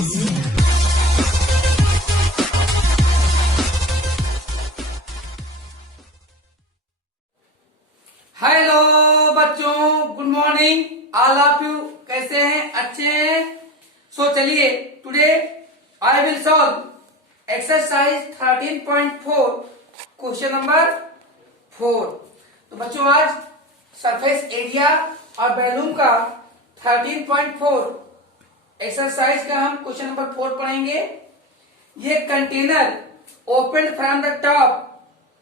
Hello बच्चों, good morning all of you. कैसे हैं? अच्छे हैं? सो चलिए, today I will solve exercise 13.4 question number 4। तो बच्चों, आज सरफेस एरिया और वॉल्यूम का 13.4 एक्सरसाइज का हम क्वेश्चन नंबर 4 पढ़ेंगे। ये container open from the top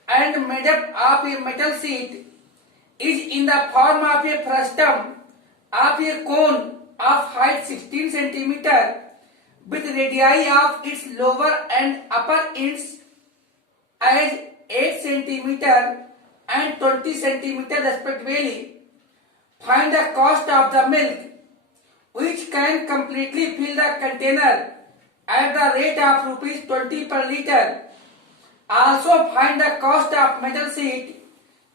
and made up of a metal sheet is in the form of a frustum of a cone of height 16 centimeter with radii of its lower and upper ends as 8 centimeter and 20 centimeter respectively. Find the cost of the milk which can completely fill the container at the rate of rupees 20 per liter. Also find the cost of metal sheet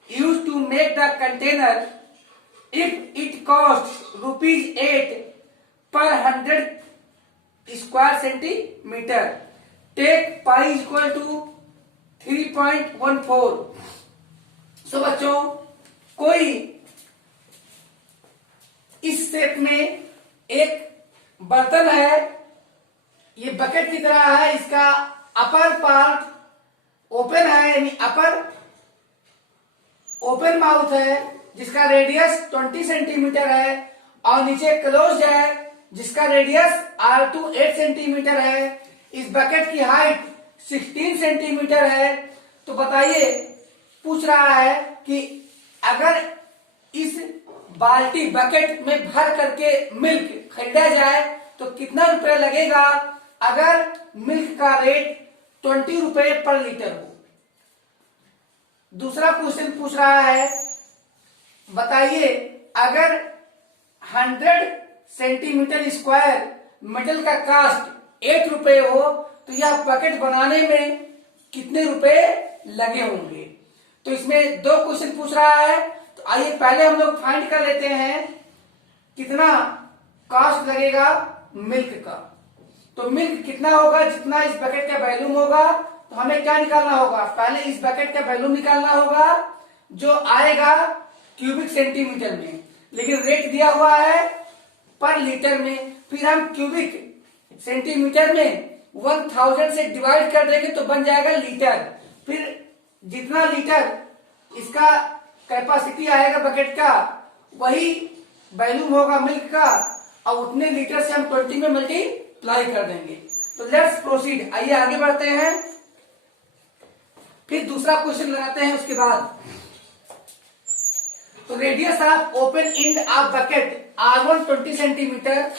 used to make the container if it costs rupees 8 per 100 square centimeter. Take pi is equal to 3.14. So बच्चों, कोई इस shape में एक बर्तन है, ये bucket की तरह है। इसका अपर पार्ट ओपन है, यानी अपर ओपन माउथ है जिसका रेडियस 20 सेंटीमीटर है, और नीचे क्लोज है जिसका रेडियस R2 8 सेंटीमीटर है। इस बकेट की हाइट 16 सेंटीमीटर है। तो बताइए, पूछ रहा है कि अगर इस बाल्टी बकेट में भर करके मिल्क खरीदा जाए तो कितना रुपए लगेगा अगर मिल्क का रेट 20 रुपए पर लीटर हो। दूसरा क्वेश्चन पूछ रहा है, बताइए अगर 100 सेंटीमीटर स्क्वायर मेटल का कास्ट 8 रुपए हो तो यह बकेट बनाने में कितने रुपए लगे होंगे। तो इसमें दो क्वेश्चन पूछ रहा है। तो आइए पहले हम लोग फाइंड कर लेते हैं कितना कॉस्ट लगेगा मिल्क का। तो मिल्क कितना होगा, जितना इस बकेट का वॉल्यूम होगा। तो हमें क्या निकालना होगा, पहले इस बकेट का वॉल्यूम निकालना होगा जो आएगा क्यूबिक सेंटीमीटर में, लेकिन रेट दिया हुआ है पर लीटर में। फिर हम क्यूबिक सेंटीमीटर में 1000 से डिवाइड कर देंगे तो बन जाएगा लीटर। फिर जितना लीटर इसका कैपेसिटी आएगा बकेट का, वही वॉल्यूम होगा मिल्क का, और उतने लीटर से हम 20 में मल्टीप्लाई कर देंगे। तो लेट्स प्रोसीड, आइए आगे बढ़ते हैं। फिर दूसरा क्वेश्चन लगाते हैं उसके बाद। तो radius of open end of bucket R1 20 centimetre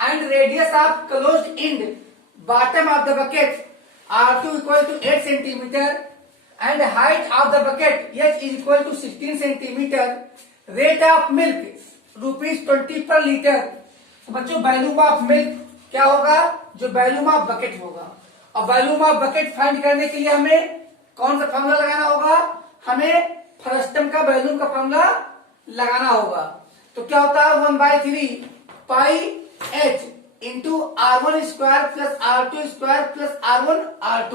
and radius of closed end bottom of the bucket R2 equal to 8 centimetre and height of the bucket H is equal to 16 centimetre. Rate of milk rupees 20 per litre. तो बच्चों, volume of milk क्या होगा, जो volume of bucket होगा। और volume of bucket find करने के लिए हमें कौन सा फॉर्मूला लगाना होगा, हमें फ्रस्टम का वॉल्यूम का फॉर्मूला लगाना होगा। तो क्या होता है 1/3 पाई H into R1 square plus R2 square plus R1 R2।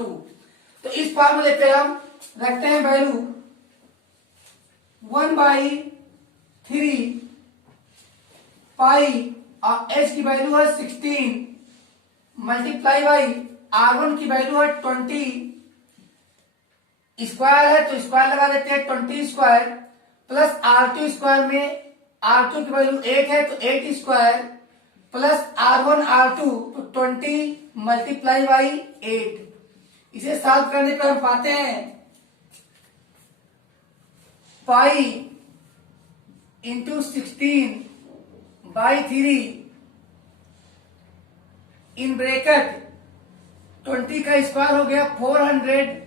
तो इस फॉर्मूले पे हम रखते हैं वैल्यू 1/3 पाई और H की वैल्यू है 16 मल्टीप्लाई बाई R1 की वैल्यू है 20 स्क्वायर है, तो स्क्वायर लगा देते हैं 20 स्क्वायर प्लस R2 स्क्वायर में R2 की वैल्यू 8 है तो 8 स्क्वायर प्लस R1 R2 तो 20 मल्टीप्लाई बाई 8। इसे सॉल्व करने पर हम पाते हैं पाई इंटू 16/3 इन ब्रैकेट 20 का स्क्वायर हो गया 400,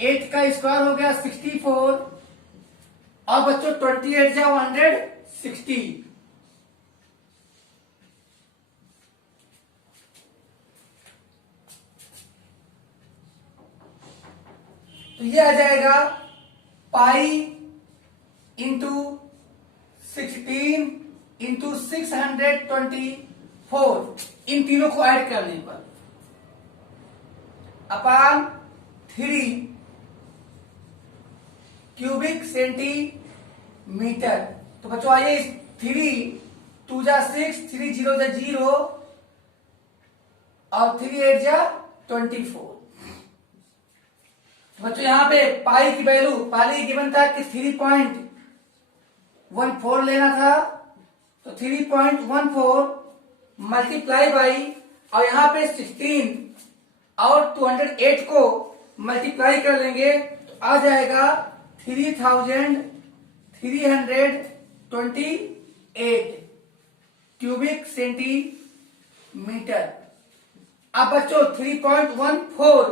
8 का स्क्वायर हो गया 64, और बच्चों 28 जा 160। तो ये आ जाएगा पाई इंटू 16 इंटू 624 इन तीनों को ऐड करने पर अपान 3 क्यूबिक सेंटीमीटर। तो बच्चों आइए 3 2 जा 6, 3 0 जा 0 और 3 8 जा 24। तो बच्चों यहां पे पाई की वैल्यू पहले गिवन था कि 3.14 लेना था, तो 3.14 मल्टीप्लाई बाई, और यहां पे 16 और 208 को मल्टीप्लाई कर लेंगे तो आ जाएगा 3328 क्यूबिक सेंटीमीटर। अब बच्चों 3.14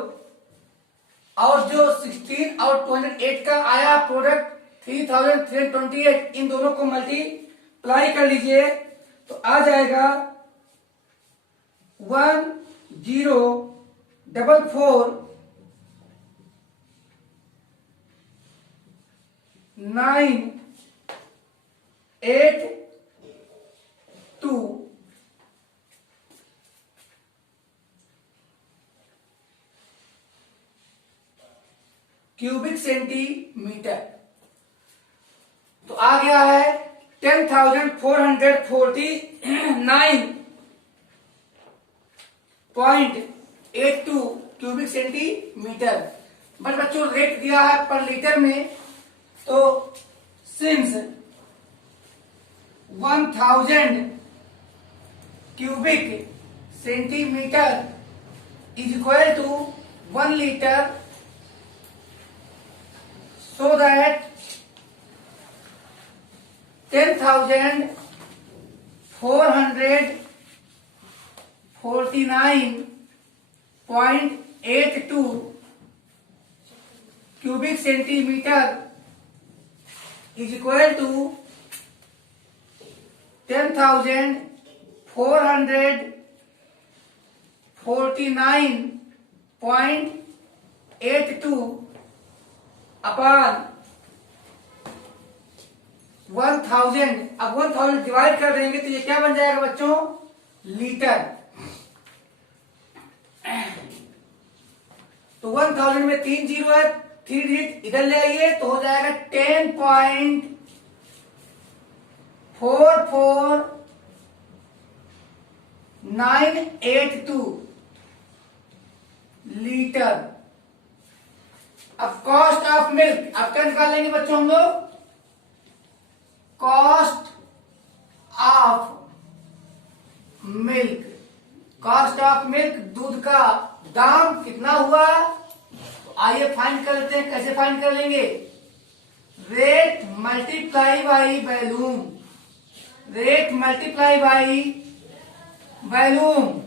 और जो 16 और 208 का आया प्रोडक्ट 3328, इन दोनों को मल्टीप्लाई कर लीजिए तो आ जाएगा 1044,982 क्यूबिक सेंटीमीटर। तो आ गया है 10,449.82 क्यूबिक सेंटीमीटर। बट बच्चों रेट दिया है पर लीटर में, तो since 1000 cubic centimetre is equal to 1 litre, so that 10,449.82 cubic centimeter is equal to 10,449.82 upon 1000। अब 1000 डिवाइड कर देंगे तो ये क्या बन जाएगा बच्चों, लीटर। तो 1000 में 3 जीरो है, 3 डिजिट इधर ले आइए तो हो जाएगा 10.44982 लीटर। अब कॉस्ट ऑफ मिल्क अब क्या निकालेंगे बच्चों हम लोग, cost of milk. Cost of milk, दूध का दाम कितना हुआ, तो आइए फाइंड कर लेते हैं। कैसे फाइंड कर लेंगे, rate multiply by volume, rate multiply by volume,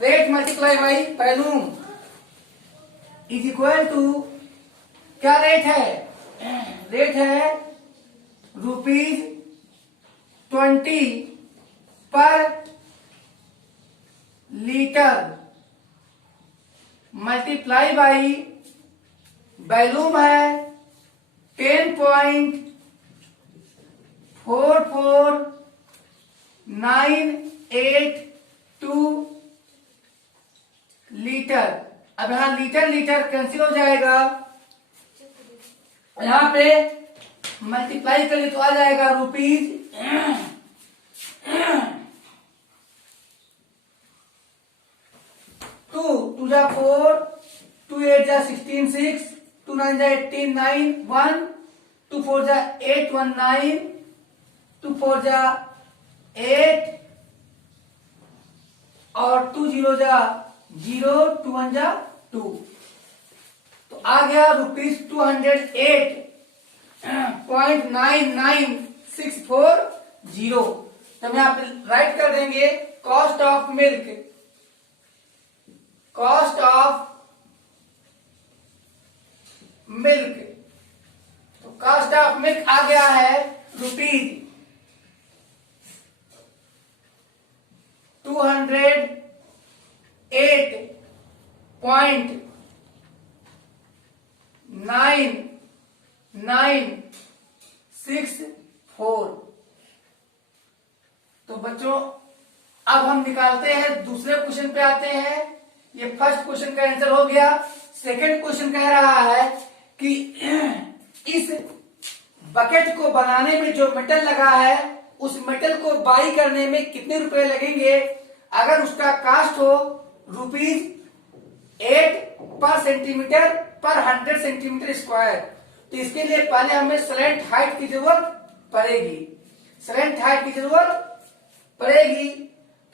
rate multiply by volume is equal to, क्या रेट है, रेट है ₹20 per litre multiply by volume है 10.44982 लीटर। अब यहां लीटर लीटर कैंसिल हो जाएगा, यहां पे मल्टीप्लाई करिए तो आ जाएगा ₹2 2 जा 4, 2 8 जा 16 6, 2 9 जा 18 9 1, 2 4 जा 8 1 9, 2 4 जा 8 और 2 0 जा 0, 2 1 जा 2। तो आ गया ₹208.99640। तो हम यहां पे राइट कर देंगे cost of milk, cost of milk. तो कॉस्ट ऑफ मिल्क आ गया है ₹208.9964। तो बच्चों अब हम निकालते हैं दूसरे क्वेश्चन पे आते हैं। ये फर्स्ट क्वेश्चन का आंसर हो गया। सेकंड क्वेश्चन कह रहा है कि इस बकेट को बनाने में जो मेटल लगा है उस मेटल को बाई करने में कितने रुपए लगेंगे अगर उसका कास्ट हो ₹8 पर सेंटीमीटर पर 100 सेंटीमीटर स्क्वायर। तो इसके लिए पहले हमें स्लैंट हाइट की जरूरत पड़ेगी। स्लैंट हाइट की जरूरत पड़ेगी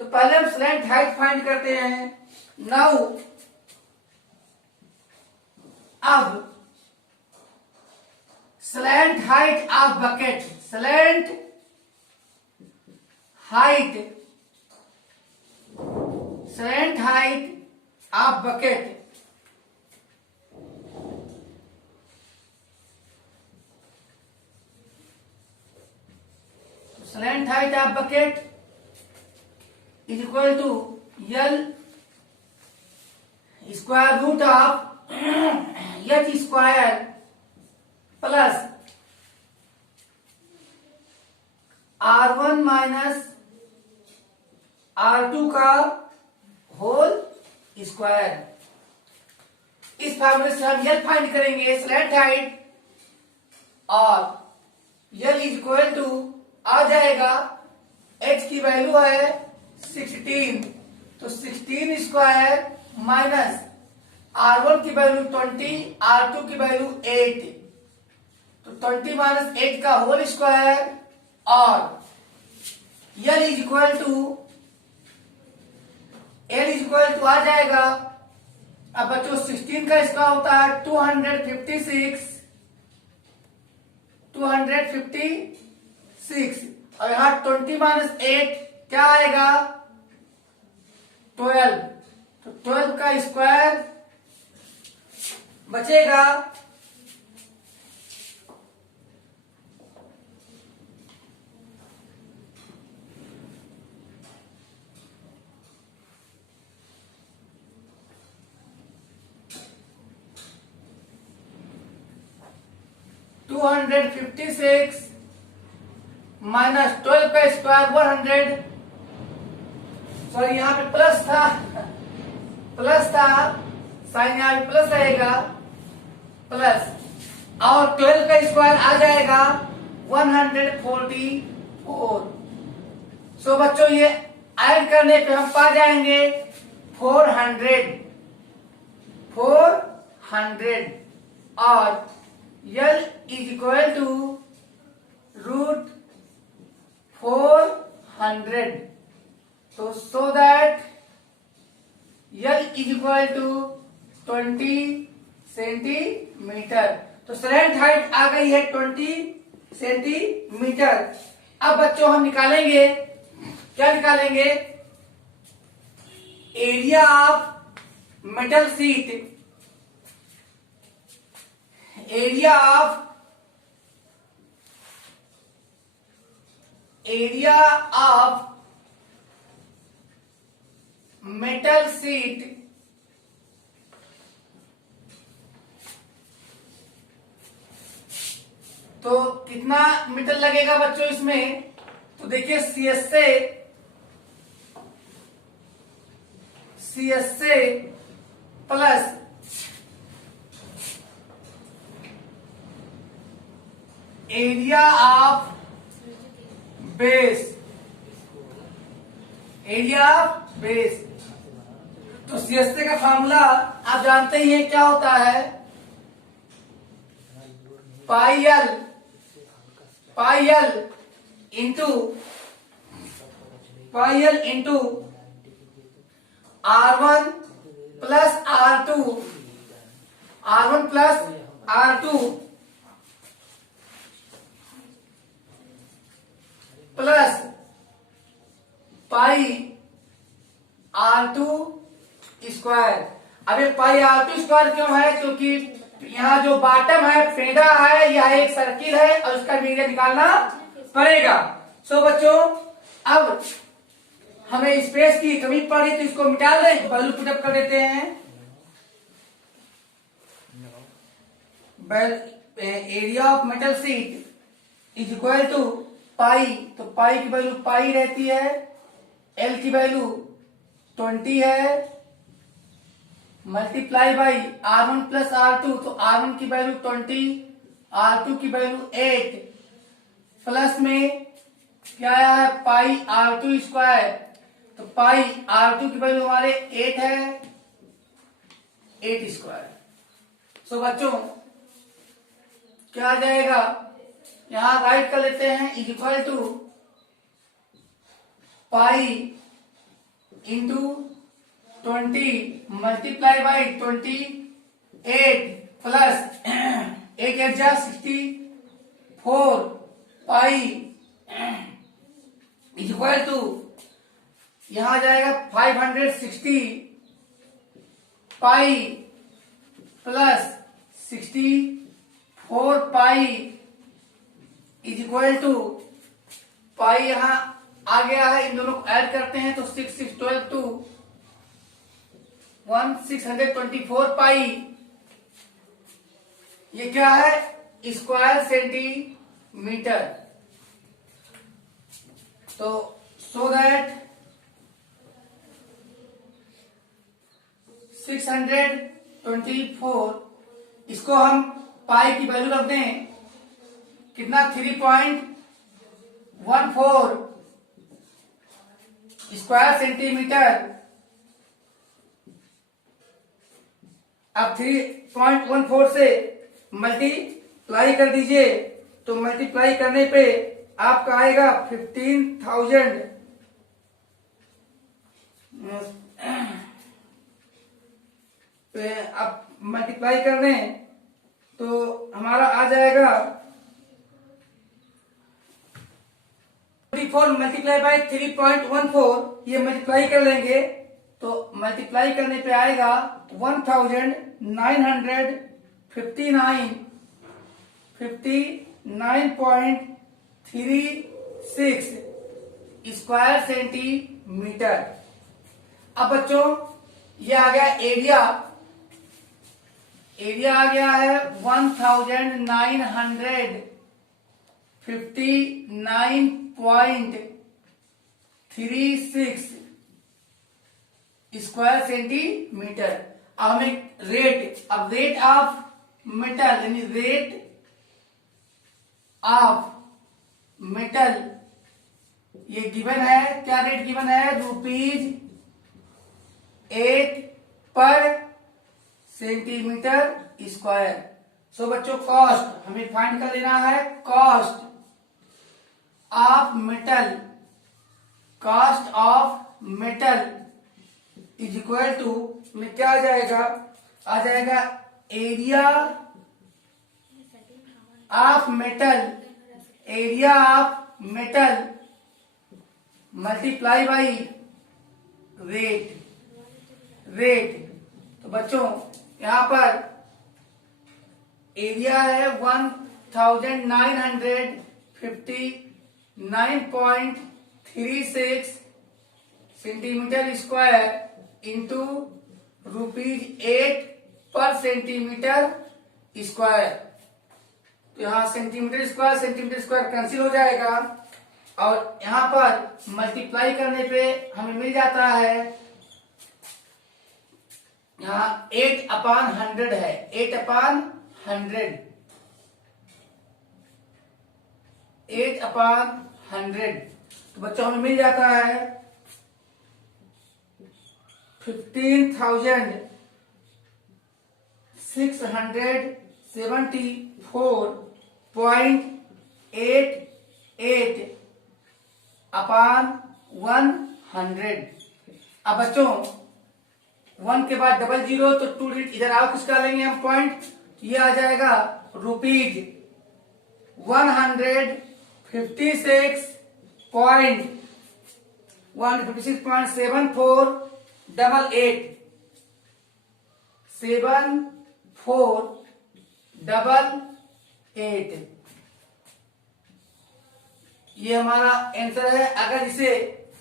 तो पहले हम स्लैंट हाइट फाइंड करते हैं। नाउ अब slant height of bucket, slant height of bucket slant height of bucket is equal to L square root of H square plus R1 minus R2 का होल स्क्वायर। इस फॉर्मूले से हम L find करेंगे slant height, और L is equal to आ जाएगा H की वैल्यू है 16, तो 16 स्क्वायर माइनस R1 की वैल्यू 20, R2 की वैल्यू 8, तो 20 माइनस 8 का होल स्क्वायर, और L इज इक्वल टू आ जाएगा। अब बच्चों 16 का इसका होता है 256, और यहां 20 माइनस 8 क्या आएगा 12, तो 12 का स्क्वायर बचेगा 256 माइनस 12 का स्क्वायर 100, सॉरी यहाँ पे प्लस था, साइन यहाँ पे प्लस रहेगा, प्लस, और 12 का स्क्वायर आ जाएगा 144। सो बच्चों ये ऐड करने पे हम पा जाएंगे 400, और L इज इक्वल टू √400, तो so that L is equal to 20 centimetre. तो स्लैंट हाइट आ गई है 20 सेंटीमीटर। अब बच्चों हम निकालेंगे, क्या निकालेंगे, area of metal sheet, area of metal sheet तो कितना मीटर लगेगा बच्चों इसमें, तो देखिए CSA plus area of base, तो CSA का फॉर्मूला आप जानते ही हैं क्या होता है, pi L into R1 plus R2 plus pi R2 square. अब ये पाई R2 स्क्वायर क्यों है, क्योंकि यहाँ जो बॉटम है फेदा है, यह एक सर्किल है और उसका एरिया निकालना पड़ेगा। सो बच्चों अब हमें स्पेस की कमी पड़ी तो इसको मिटा दें, वैल्यू पुटअप कर देते हैं। Area of metal sheet is equal to pi, तो पाई की वैल्यू पाई रहती है L की वैल्यू 20 है, multiply by R1 plus R2, तो R1 की वैल्यू 20, R2 की वैल्यू 8, प्लस में क्या आया है पाई R2 स्क्वायर, तो पाई R2 की वैल्यू हमारे 8 है, 8 स्क्वायर। सो बच्चों क्या आ जाएगा, यहां राइट कर लेते हैं, is equal to pi into 20 multiply by 28 plus 64 pi is equal to यहां आ जाएगा 560 pi plus 64 pi is equal to pi यहां आ गया है, इन दोनों को ऐड करते हैं तो 6 6 12 टू 624 पाई, ये क्या है स्क्वायर सेंटीमीटर। तो सो दैट 624 इसको हम पाई की वैल्यू रख दें कितना 3.14 स्क्वायर सेंटीमीटर। अब 3.14 से मल्टीप्लाई कर दीजिए, तो मल्टीप्लाई करने पे आपका आएगा 15,000 अब मल्टीप्लाई करने तो हमारा आ जाएगा 24 मल्टीप्लाई बाई 3.14, ये मल्टीप्लाई कर लेंगे तो मल्टीप्लाई करने पे आएगा 1959.36 स्क्वायर सेंटीमीटर। अब बच्चों ये आ गया एरिया, एरिया आ गया है 1959.36 स्क्वायर सेंटीमीटर। अब हमें रेट, अब रेट ऑफ मेटल यानी रेट ऑफ मेटल ये गिवन है, क्या रेट गिवन है ₹8 पर सेंटीमीटर स्क्वायर। सो बच्चों कॉस्ट हमें फाइंड कर लेना है, cost of metal, cost of metal is equal to में क्या आ जाएगा area of metal, area of metal multiply by rate, rate. तो बच्चों यहां पर एरिया है 1959.36 सेंटीमीटर स्क्वायर इंटू ₹8 पर सेंटीमीटर स्क्वायर। तो यहां सेंटीमीटर स्क्वायर कैंसिल हो जाएगा और यहां पर मल्टीप्लाई करने पे हमें मिल जाता है, यहां 8/100 है, 8/100, 8/100। तो बच्चों हमें मिल जाता है 15,674.88/100। अब बच्चों 1 के बाद 00 तो 2 डिजिट इधर आओ, किसका लेंगे हम पॉइंट, ये आ जाएगा ₹156.7488 ये हमारा आंसर है। अगर इसे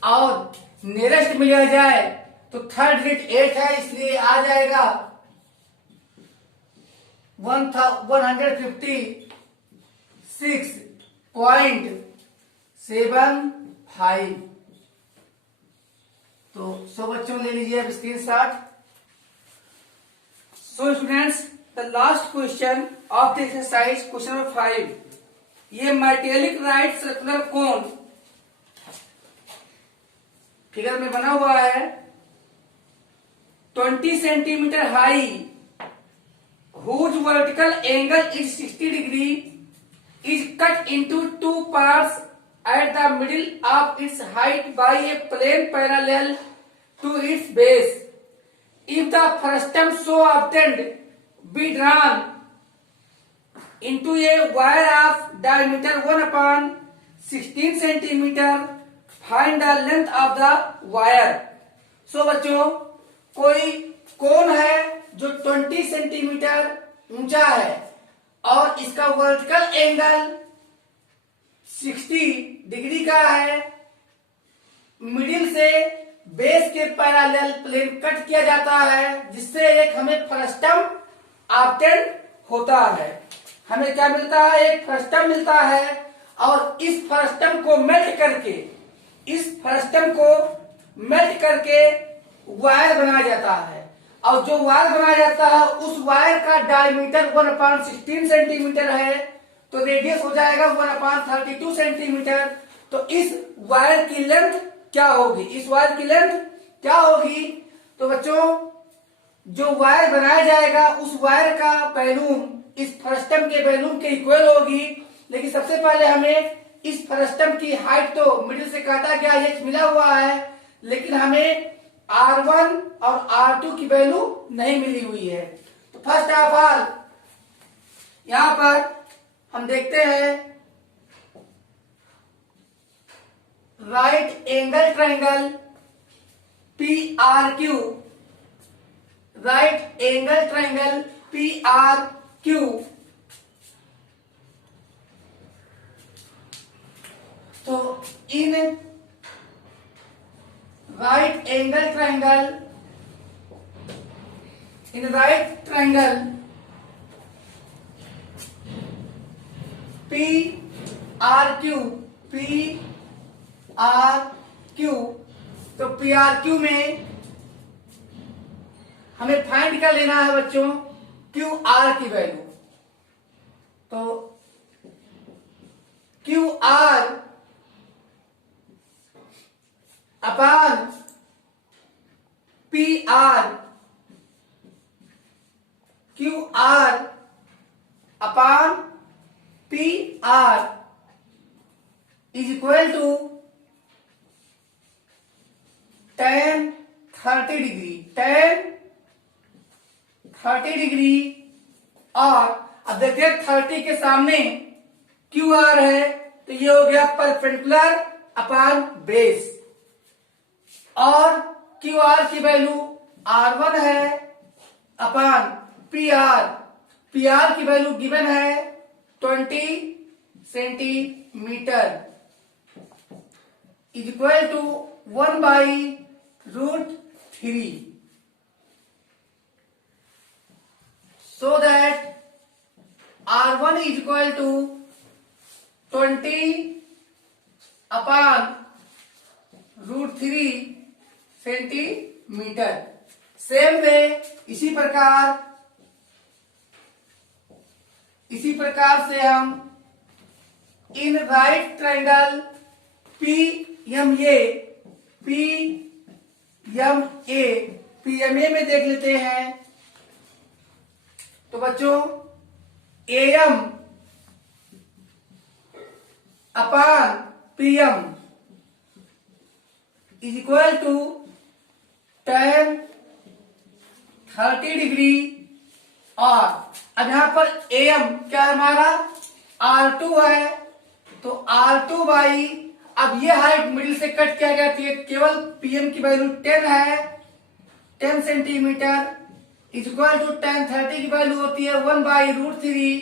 और नियरेस्ट मिला जाए तो थर्ड डिजिट 8 है, इसलिए आ जाएगा 156.75। तो बच्चों ले लीजिए अब screenshot. So students, the last question of the exercise, question number 5। ये metallic right circular cone figure में बना हुआ है। 20 centimetre high, whose vertical angle is 60 degree, is cut into two parts at the middle of its height by a plane parallel to its base. If the frustum so obtained be drawn into a wire of diameter 1/16 centimeter, find the length of the wire. So बच्चों, कोई कोन है जो 20 centimetre ऊंचा है और इसका vertical angle 60 degree का है। मिडिल से बेस के पैरेलल प्लेन कट किया जाता है, जिससे एक हमें फ्रस्टम ऑब्टेन होता है। हमें क्या मिलता है? एक फ्रस्टम मिलता है और इस फ्रस्टम को मेल्ट करके वायर बनाया जाता है। और जो वायर बनाया जाता है उस वायर का डायमीटर 1/16 सेंटीमीटर है, तो रेडियस हो जाएगा 1/32 सेंटीमीटर। तो इस वायर की लेंथ क्या होगी? तो बच्चों, जो वायर बनाया जाएगा उस वायर का वॉल्यूम इस फ्रस्टम के वॉल्यूम के इक्वल होगी। लेकिन सबसे पहले हमें इस फ्रस्टम की हाइट, तो मिडिल से काटा गया h मिला हुआ है, लेकिन हमें R1 और R2 की वैल्यू नहीं मिली हुई है। तो फर्स्ट ऑफ ऑल यहां पर हम देखते हैं right angle triangle PRQ, right angle triangle PRQ। तो इन right angle triangle, in right triangle PRQ, तो PRQ में हमें फाइंड कर लेना है बच्चों QR की वैल्यू। तो QR upon PR, QR upon PR is equal to tan 30 degree. और अब देखिए 30 के सामने QR है, तो ये हो गया परपेंडिकुलर अपान बेस। और QR की वैल्यू R1 है अपान PR की वैल्यू गिवन है 20 सेंटीमीटर is equal to 1/√3। so that R1 is equal to 20 √3 centimetre. Same way इसी प्रकार से हम इन राइट ट्रायंगल PMA में देख लेते हैं। तो बच्चों AM upon PM is equal to tan 30 degree. और अब यहां पर AM क्या है हमारा R2 है, तो R2 बाई, अब ये हाइट मिडिल से कट किया गया थी, केवल PM की वैल्यू 10 है, 10 centimetre is equal to tan 30 की वैल्यू होती है 1/√3,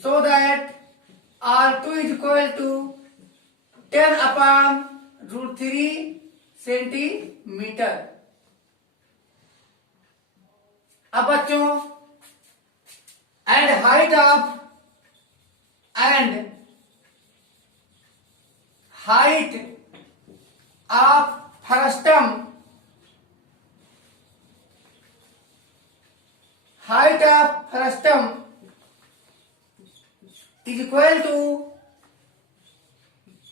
so that R2 is equal to 10/√3 centimetre. अब बच्चों height of frustum, height of frustum is equal to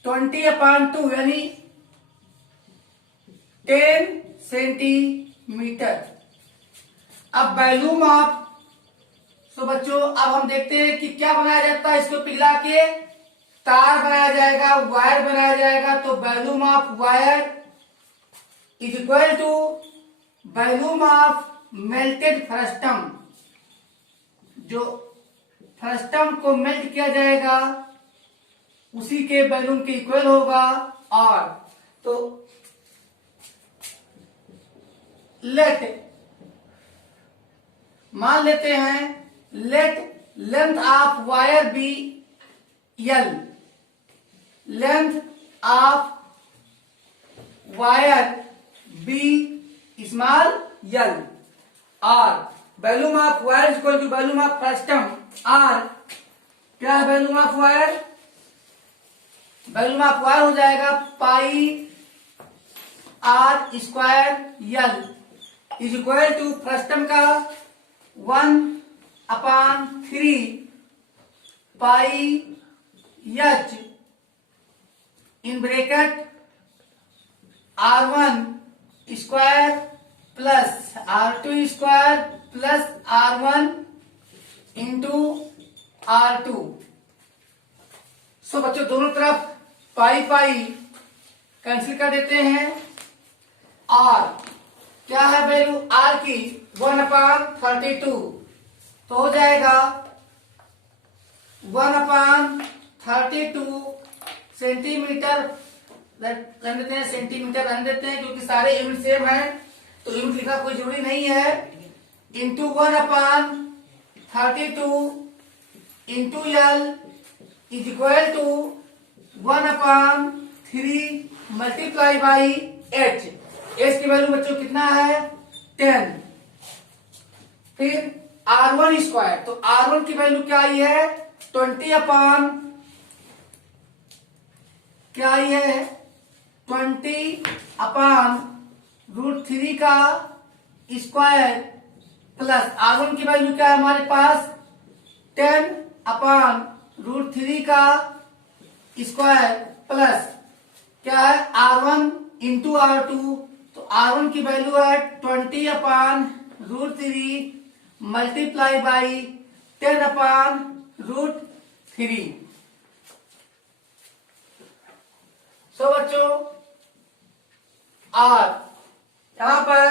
20/2 यानी 10 सेंटीमीटर। अब वॉल्यूम ऑफ, तो बच्चों अब हम देखते हैं कि क्या बनाया जाता है। इसको पिघला के तार बनाया जाएगा, वायर बनाया जाएगा। तो volume of wire is equal to volume of melted frustum. जो फ्रस्टम को मेल्ट किया जाएगा उसी के वॉल्यूम के इक्वल होगा। और तो लेट, मान लेते हैं let length of wire be L, length of wire be small L, और volume of wire equal to volume of frustum. आर क्या है volume of wire? Volume of wire हो जाएगा pi R square L is equal to frustum का 1/3 pi H in bracket R1 square plus R2 square plus R1 into R2। So बच्चों दोनों तरफ पाई pi cancel कर देते हैं। और क्या है वैल्यू R की? 1/32। तो हो जाएगा 1/32 सेंटीमीटर, रन देते हैं सेंटीमीटर, रन देते हैं क्योंकि सारे यूनिट सेम है तो यूनिट लिखा कोई जरूरी नहीं है। Into 1/32 into L is equal to 1/3 multiply by H. H की वैल्यू बच्चों कितना है? 10। फिर R1 स्क्वायर, तो R1 की वैल्यू क्या आई है? 20/√3 का स्क्वायर प्लस R1 की वैल्यू क्या है हमारे पास? 10/√3 का स्क्वायर प्लस क्या है? R1 into R2। तो R1 की वैल्यू है 20/√3 मल्टीप्लाई बाई 10/√3। सो बच्चों और यहां पर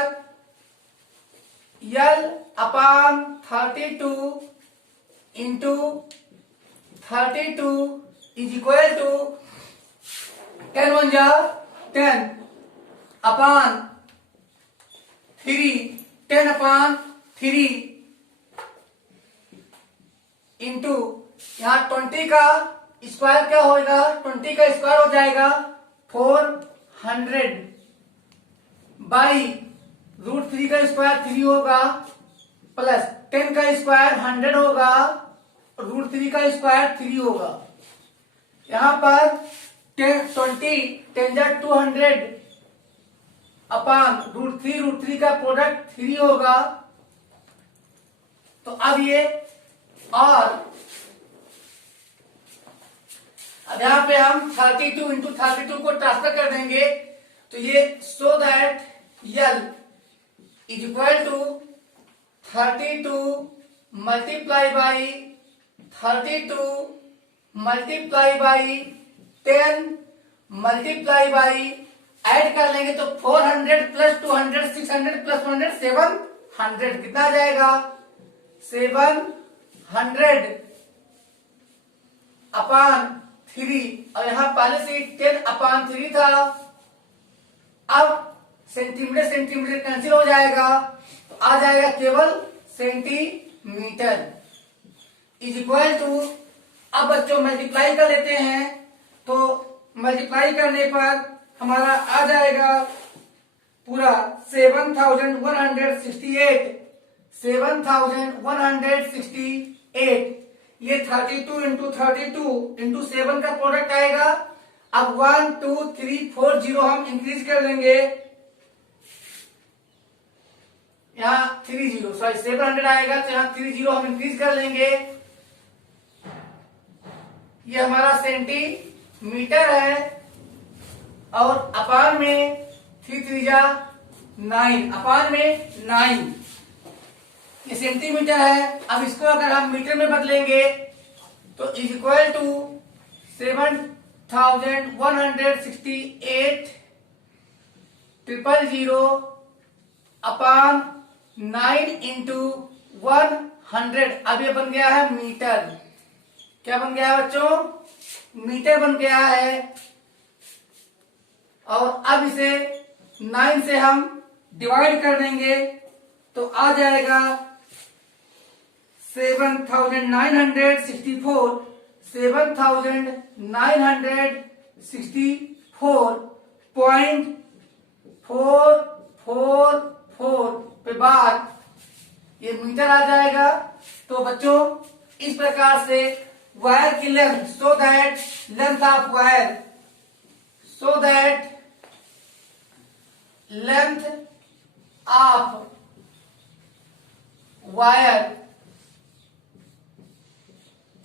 L/32 into 32 is equal to 10 1 जा 10/3 10/3 इंटू यहाँ 20 का स्क्वायर क्या होगा? 20 का स्क्वायर हो जाएगा 400 बाई √3 का स्क्वायर 3 होगा प्लस 10 का स्क्वायर 100 होगा, √3 का स्क्वायर 3 होगा। यहां पर 20 10 200 अपान √3 का प्रोडक्ट 3 होगा। तो अब ये और अब यहां पे हम 32 इंटू 32 को ट्रांसफर कर देंगे तो ये so that L is equal to 32 multiply by 32 multiply by 10 multiply by add कर लेंगे तो 400 प्लस 200 600 प्लस 100 700 कितना आ जाएगा? 700/3 और यहां पहले से 10/3 था। अब सेंटीमीटर सेंटीमीटर कैंसिल हो जाएगा तो आ जाएगा केवल सेंटीमीटर इज इक्वल टू। अब बच्चों मल्टीप्लाई कर लेते हैं तो मल्टीप्लाई करने पर हमारा आ जाएगा पूरा 7168 ये 32 इंटू 32 इंटू 7 का प्रोडक्ट आएगा अब 1 2 3 4 0 हम इंक्रीज कर लेंगे, यहाँ 30 सॉरी 700 आएगा तो यहाँ 30 हम इंक्रीज कर लेंगे। ये हमारा सेंटीमीटर है और अपान में 3 3 जा 9, अपान में 9, ये सेंटीमीटर है। अब इसको अगर हम मीटर में बदलेंगे तो is equal to 7168 000 upon 9 into 100। अब ये बन गया है मीटर। क्या बन गया है बच्चों? मीटर बन गया है। और अब इसे 9 से हम डिवाइड कर देंगे तो आ जाएगा 7964.444 पे बार ये मीटर आ जाएगा। तो बच्चों इस प्रकार से वायर की length, so that length of wire, so that length of wire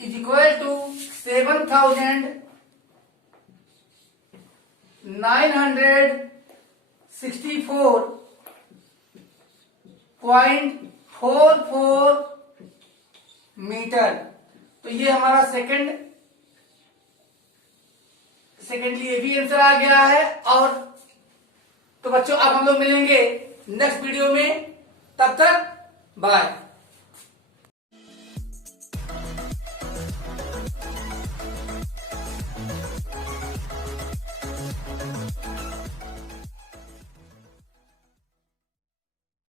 is equal to 7964.44 metre. तो ये हमारा सेकेंडली ये भी आंसर आ गया है। और तो बच्चों अब हम लोग मिलेंगे नेक्स्ट वीडियो में, तब तक बाय।